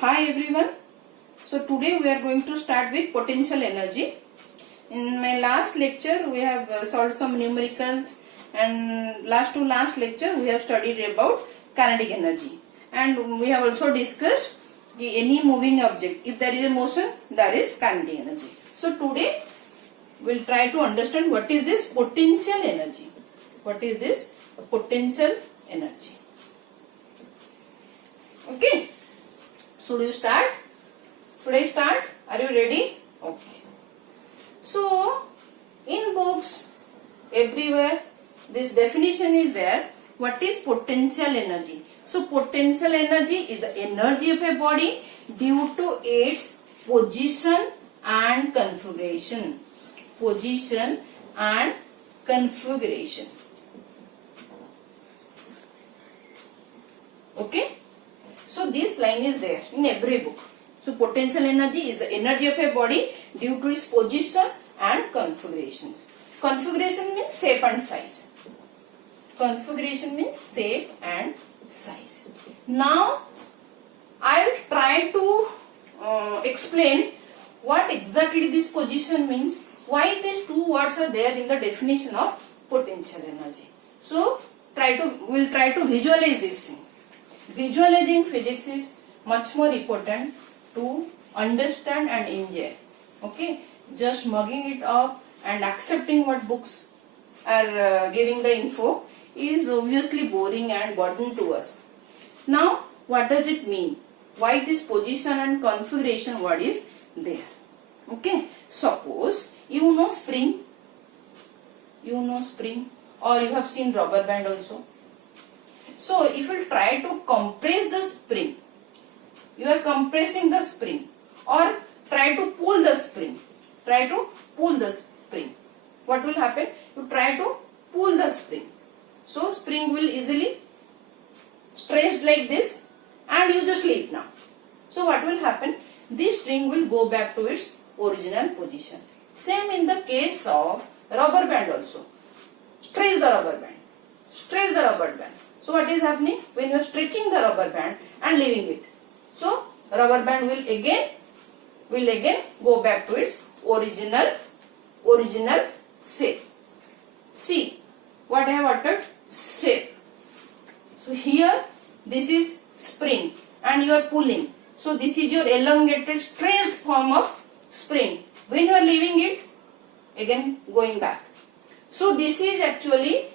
Hi everyone. So today we are going to start with potential energy. In my last lecture we have solved some numericals, and last lecture we have studied about kinetic energy, and we have also discussed any moving object, if there is a motion, there is kinetic energy. So today we will try to understand what is this potential energy. What is this potential energy? Okay. Should you start? Should I start? Are you ready? Okay. So, in books, everywhere, this definition is there. What is potential energy? So, potential energy is the energy of a body due to its position and configuration. Position and configuration. Okay. So this line is there in every book. So potential energy is the energy of a body due to its position and configurations. Configuration means shape and size. Configuration means shape and size. Now I will try to explain what exactly this position means. Why these two words are there in the definition of potential energy. So we will try to visualize this thing. Visualizing physics is much more important to understand and enjoy. Okay, just mugging it up and accepting what books are giving the info is obviously boring and burden to us. Now, what does it mean? Why this position and configuration word is there? Okay, suppose you know spring, or you have seen rubber band also. So, if you try to compress the spring, you are compressing the spring, or try to pull the spring. What will happen? You try to pull the spring. So, spring will easily stretch like this, and you just leave now. So, what will happen? This string will go back to its original position. Same in the case of rubber band also. Stretch the rubber band. So what is happening when you are stretching the rubber band and leaving it? So rubber band will again go back to its original shape. See what I have uttered? Shape. So here this is spring and you are pulling. So this is your elongated stretched form of spring. When you are leaving it, again going back. So this is actually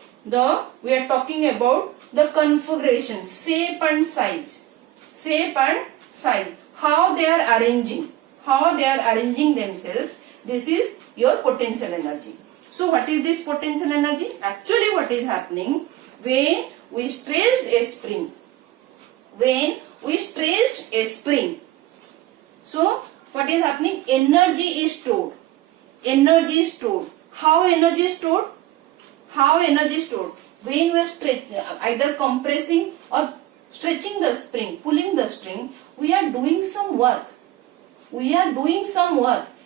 we are talking about the configuration, shape and size. How they are arranging themselves. This is your potential energy. So what is this potential energy? Actually what is happening when we stretched a spring. So what is happening? Energy is stored. How energy is stored? When we are either compressing or stretching the spring, pulling the string, we are doing some work.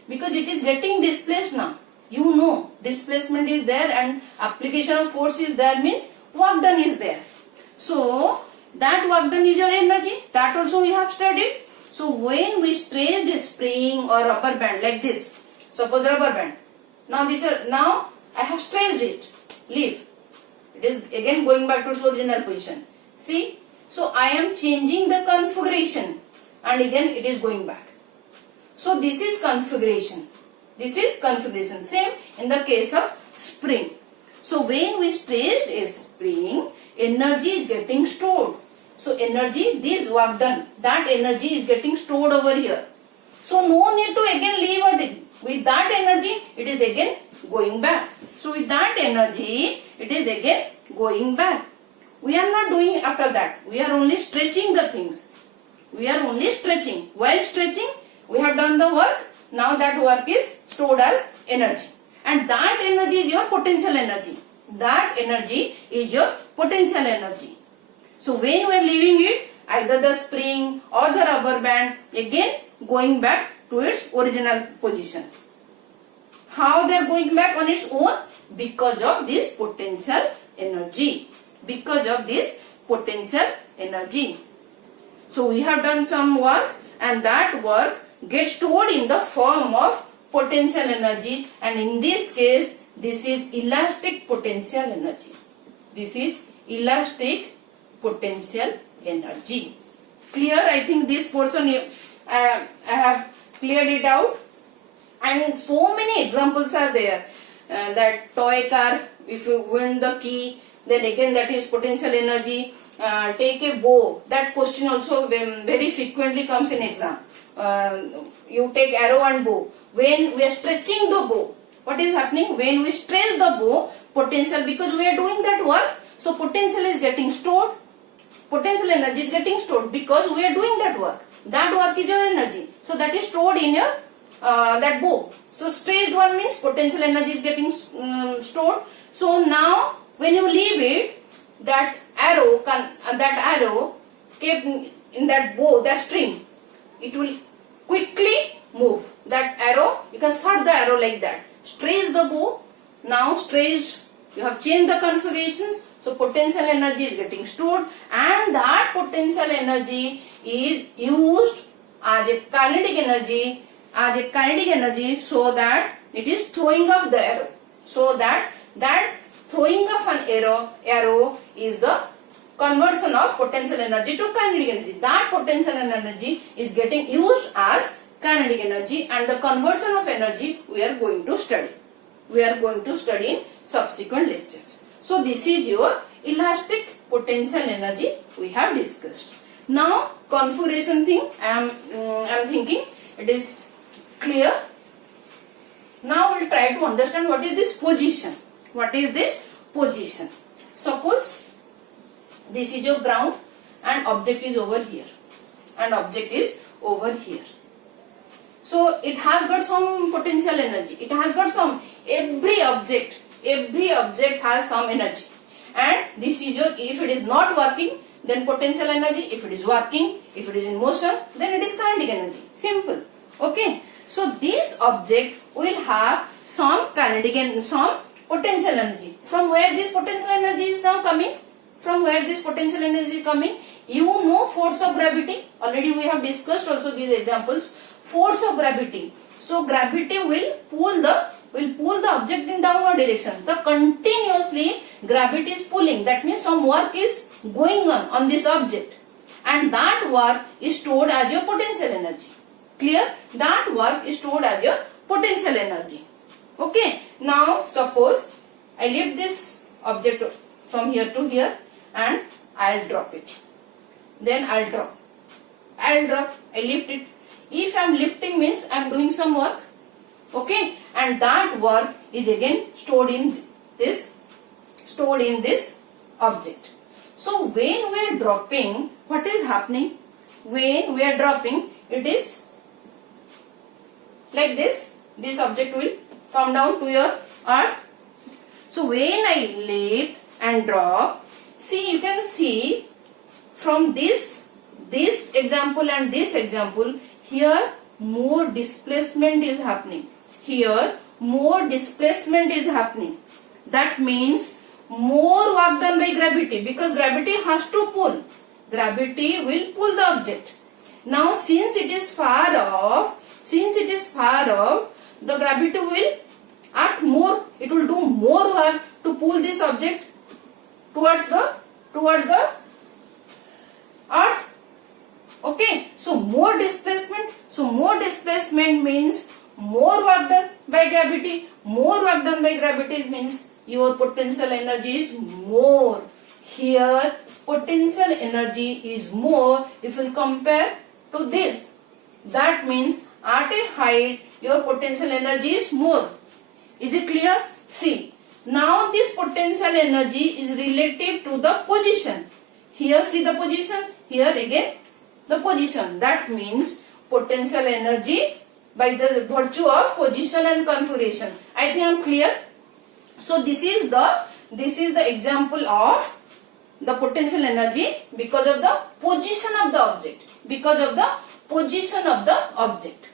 Because it is getting displaced now. You know, displacement is there and application of force is there, means work done is there. So, that work done is your energy. That also we have studied. So, when we stretch the spring or rubber band like this, suppose rubber band. Now I have stretched it. Leave. It is again going back to its original position. See? So I am changing the configuration and again it is going back. So this is configuration. Same in the case of spring. So when we stretched a spring, energy is getting stored. So energy, this work done, that energy is getting stored over here. So no need to again leave it. With that energy, it is again going back. So with that energy, it is again going back. We are not doing after that. We are only stretching the things. While stretching, we have done the work. Now that work is stored as energy. And that energy is your potential energy. So when we are leaving it, either the spring or the rubber band, again going back to its original position. How they are going back on its own? Because of this potential energy. So we have done some work and that work gets stored in the form of potential energy, and in this case this is elastic potential energy. This is elastic potential energy. Clear? I think this portion I have cleared it out, and so many examples are there. That toy car, if you wind the key, then again that is potential energy. Take a bow, that question also very frequently comes in exam. You take arrow and bow. When we are stretching the bow, what is happening? When we stretch the bow, potential, because we are doing that work, so potential is getting stored. Potential energy is getting stored because we are doing that work. That work is your energy. So that is stored in your that bow. So stretched one means potential energy is getting stored. So now when you leave it, that arrow kept in that bow, that string, it will quickly move. That arrow, you can start the arrow like that. Stretch the bow. Now stretched, you have changed the configurations. So potential energy is getting stored, and that potential energy is used as a kinetic energy, so that it is throwing off the arrow. So that throwing off an arrow is the conversion of potential energy to kinetic energy. That potential energy is getting used as kinetic energy, and the conversion of energy we are going to study. We are going to study in subsequent lectures. So this is your elastic potential energy we have discussed. Now configuration thing, I am thinking it is clear. Now we will try to understand what is this position. What is this position? Suppose this is your ground and object is over here, and object is over here. So it has got some potential energy. It has got some, every object has some energy, and this is your, if it is not working, then potential energy. If it is working, if it is in motion, then it is kinetic energy. Simple. Okay. So this object will have some kinetic and some potential energy. From where this potential energy is now coming? From where this potential energy is coming? You know force of gravity. Already we have discussed also these examples. Force of gravity. So gravity will pull the object in downward direction. The continuously gravity is pulling. That means some work is going on this object, and that work is stored as your potential energy. Clear? That work is stored as your potential energy. Okay. Now suppose I lift this object from here to here, and I'll drop it. Then I'll drop. I lift it. If I am lifting means I am doing some work. Okay. And that work is again stored in this object. So when we are dropping, what is happening? When we are dropping, it is like this. This object will come down to your earth. So when I lift and drop, see, you can see from this example and this example, here more displacement is happening. Here more displacement is happening. That means more work done by gravity, because gravity has to pull. Gravity will pull the object. Now since it is far off, the gravity will act more. It will do more work to pull this object towards the earth. Okay. So more displacement. So more displacement means more work done by gravity. More work done by gravity means your potential energy is more. Here potential energy is more if you compare to this. That means at a height your potential energy is more. Is it clear? See. Now this potential energy is relative to the position. Here see the position. Here again the position. That means potential energy by the virtue of position and configuration. I think I am clear. So this is the example of the potential energy because of the position of the object. Because of the position of the object.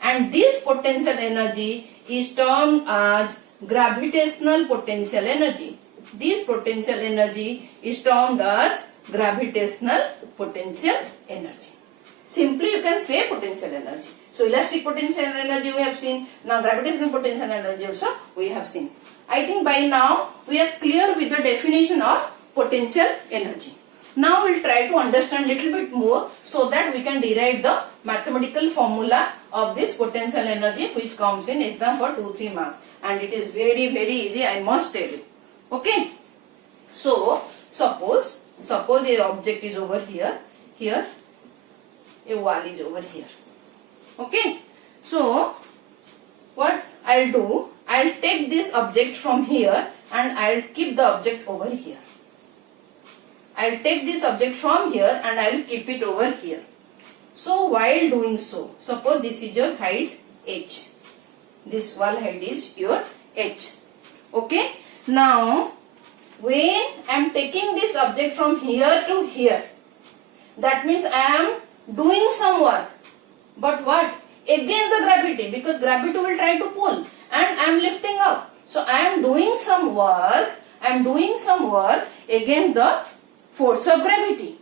And this potential energy is termed as gravitational potential energy. This potential energy is termed as gravitational potential energy. Simply you can say potential energy. So elastic potential energy we have seen. Now gravitational potential energy also we have seen. I think by now we are clear with the definition of potential energy. Now we will try to understand little bit more so that we can derive the mathematical formula of this potential energy which comes in exam for 2-3 marks. And it is very easy, I must tell you. Okay. So suppose a object is over here, a wall is over here. Okay. So what I'll do, I'll take this object from here and I'll keep the object over here. I'll take this object from here and I'll keep it over here. So while doing so, suppose this is your height h. This wall height is your h. Okay. Now when I am taking this object from here to here, that means I am doing some work. But what? Against the gravity, because gravity will try to pull and I am lifting up. So I am doing some work. I am doing some work against the force of gravity.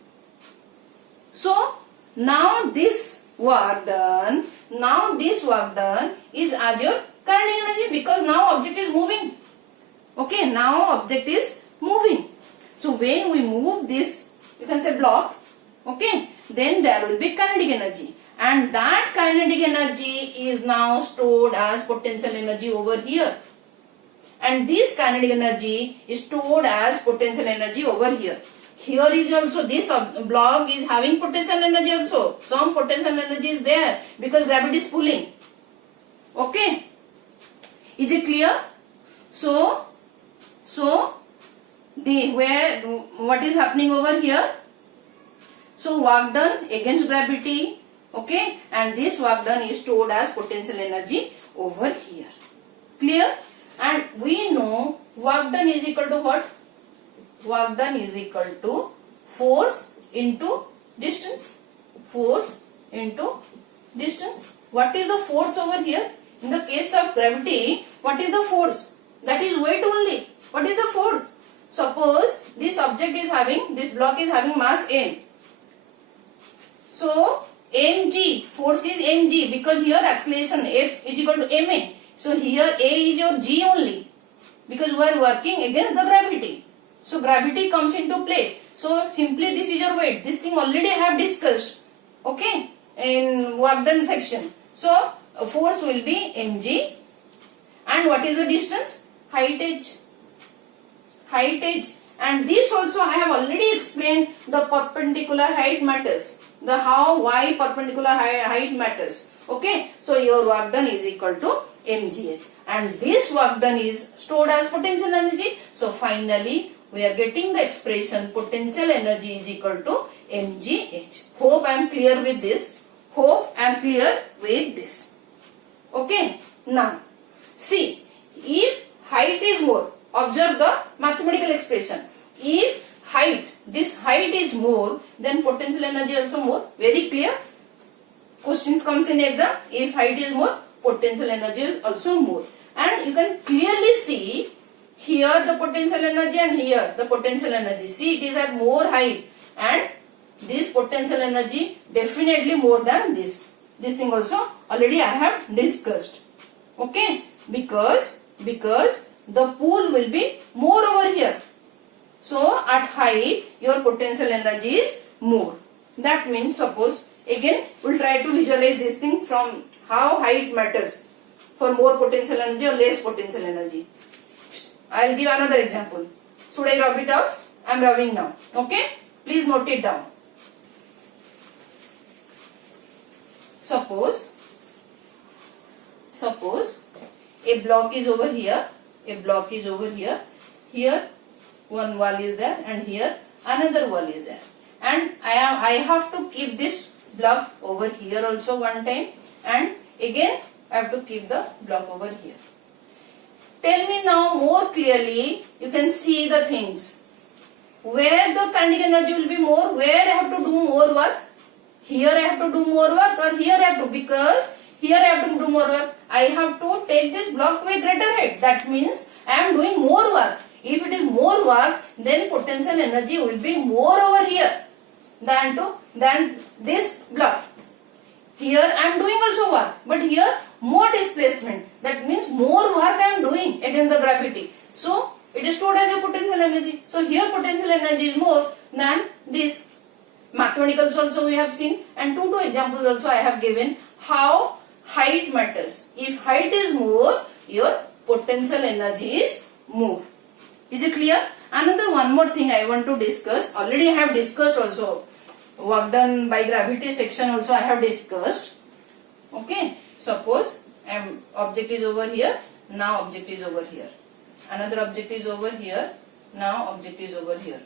So now this work done is as your kinetic energy, because now object is moving. Okay, now object is moving. So when we move this, you can say block, okay, then there will be kinetic energy. And that kinetic energy is now stored as potential energy over here. And this kinetic energy is stored as potential energy over here. Here is also, this block is having potential energy also. Some potential energy is there because gravity is pulling. Okay. Is it clear? So what is happening over here? So work done against gravity. Okay. And this work done is stored as potential energy over here. Clear? And we know work done is equal to what? Work done is equal to force into distance. Force into distance. What is the force over here? In the case of gravity, what is the force? That is weight only. What is the force? Suppose this object is having, this block is having mass m. So mg, force is mg, because here acceleration F is equal to ma. So here A is your g only, because we are working against the gravity. So gravity comes into play. So simply this is your weight. This thing already I have discussed. Okay, in work done section. So force will be mg. And what is the distance? Height h. Height h. And this also I have already explained, the perpendicular height matters. The why perpendicular height matters. Okay, so your work done is equal to mgh. And this work done is stored as potential energy. So finally we are getting the expression potential energy is equal to mgh. Hope I am clear with this. Okay. Now see, if height is more, observe the mathematical expression. If this height is more, then potential energy also more. Very clear. Questions comes in exam. If height is more, potential energy is also more. And you can clearly see here the potential energy and here the potential energy. See, it is at more height, and this potential energy definitely more than this. This thing also already I have discussed. Okay, because the pull will be more over here. So at height your potential energy is more. That means, suppose again we'll try to visualize this thing from how height matters for more potential energy or less potential energy. I'll give another example. Should I rub it off? I'm rubbing now. Okay? Please note it down. Suppose a block is over here. Here one wall is there, and here another wall is there. And I have to keep this block over here also one time, and again I have to keep the block over here. Tell me now more clearly, you can see the things. Where the kinetic energy will be more, where I have to do more work? Here I have to do more work, or here I have to, because here I have to do more work. I have to take this block to a greater height. That means I am doing more work. If it is more work, then potential energy will be more over here than this block. Here I am doing also work, but here more displacement. That means more work I am doing against the gravity. So it is stored as a potential energy. So here potential energy is more than this. Mathematicals also we have seen, and two examples also I have given how height matters. If height is more, your potential energy is more. Is it clear? Another one more thing I want to discuss. Already I have discussed also. Work done by gravity section also I have discussed. Okay. Suppose object is over here. Now object is over here. Another object is over here. Now object is over here.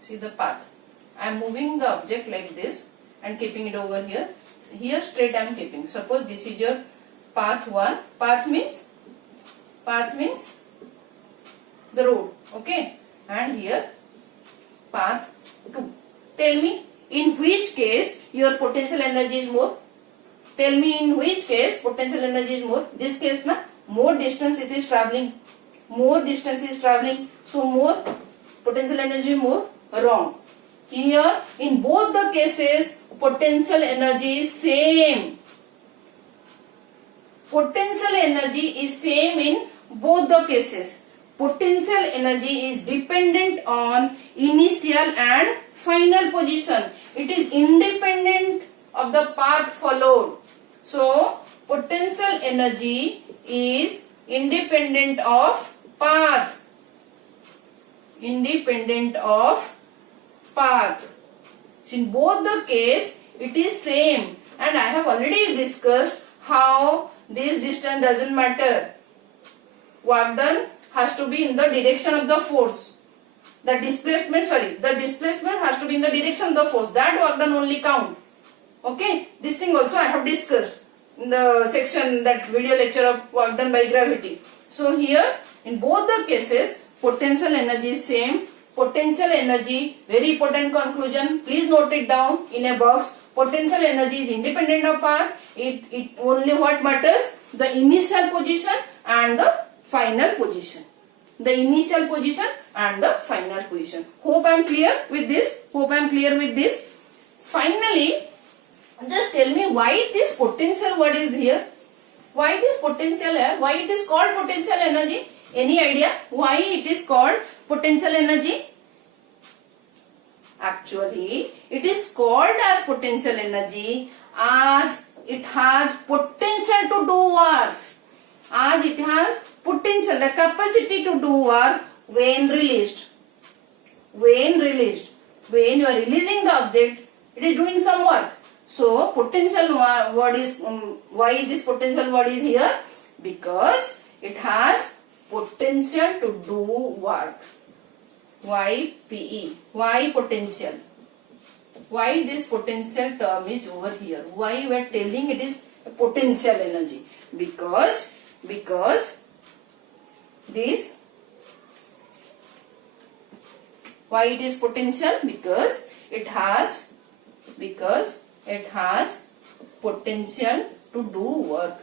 See the path. I am moving the object like this and keeping it over here. Here straight I am keeping. Suppose this is your path 1. Path means the road. Okay. And here path 2. Tell me in which case your potential energy is more. Tell me in which case potential energy is more. This case na more distance it is traveling. More distance is traveling. So more potential energy is more. Wrong. Here in both the cases potential energy is same. Potential energy is same in both the cases. Potential energy is dependent on initial and final position. It is independent of the path followed. So potential energy is independent of path. Independent of path. In both the case it is same, and I have already discussed how this distance doesn't matter. Work done has to be in the direction of the force. The displacement has to be in the direction of the force. That work done only count. Okay, this thing also I have discussed in the section, that video lecture of work done by gravity. So here in both the cases potential energy is same. Potential energy, very important conclusion, please note it down in a box. Potential energy is independent of path. It only what matters, the initial position and the final position. The initial position and the final position. Hope I am clear with this. Finally, just tell me why this potential word is here. Why this potential here? Why it is called potential energy? Any idea why it is called potential energy? Actually, it is called as potential energy as it has potential to do work. As it has potential, the capacity to do work when released. When you are releasing the object, it is doing some work. So, potential word is, why this potential word is here? Because it has potential to do work. Why PE? Why potential? Why this potential term is over here? Why we are telling it is a potential energy? Because this, why it is potential? Because it has potential to do work.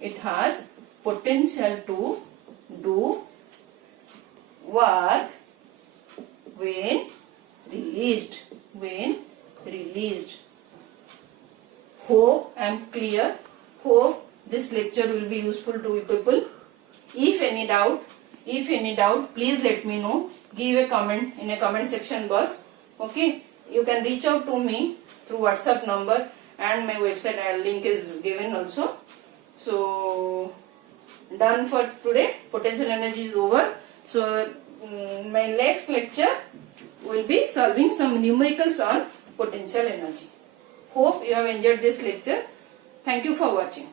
It has potential to do work when released. Hope I am clear. Hope this lecture will be useful to people. If any doubt, please let me know. Give a comment in a comment section box. Okay, you can reach out to me through WhatsApp number, and my website link is given also. So done for today. Potential energy is over. So my next lecture will be solving some numericals on potential energy. Hope you have enjoyed this lecture. Thank you for watching.